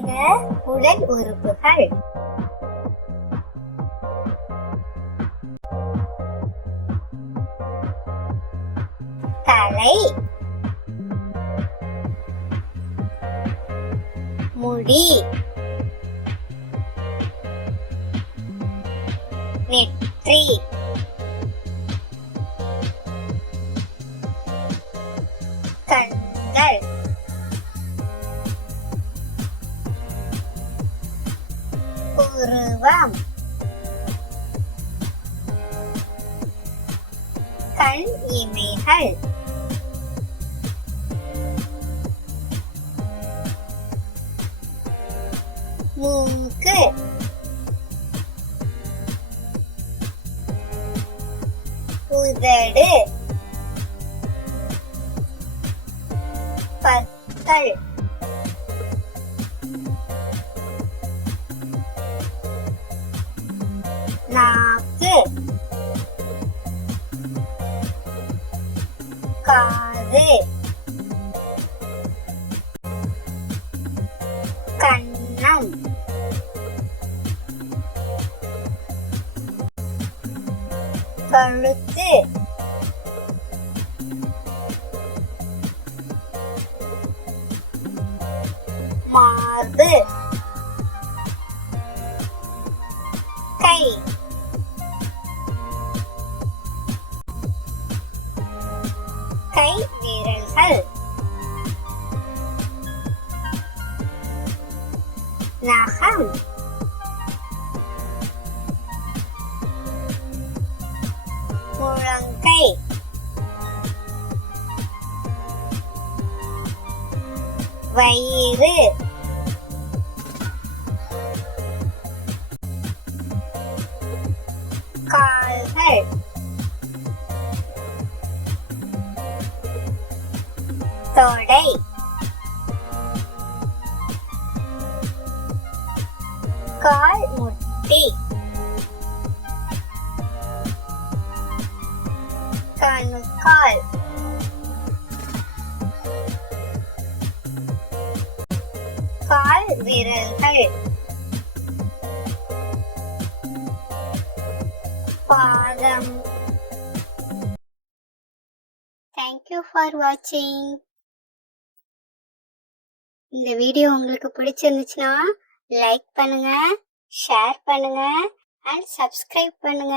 மனித உடல் உறுப்புகள். தலை, முடி, நெற்றி, கண்கள், புருவம், கண் இமைகள், மூக்கு, உதடு, பற்கள், நாக்கு, காது, கன்னம், கழுத்து, மார்பு, கை, கை விரல்கள், நகம், முழங்கை, வயிறு, கால்கள், தொடை, கால் முட்டி, கணுக்கால், கால் விரல்கள், பாதம். Thank you for watching. இந்த வீடியோ உங்களுக்கு பிடிச்சிருந்துச்சுன்னா லைக் பண்ணுங்க, ஷேர் பண்ணுங்க and subscribe பண்ணுங்க.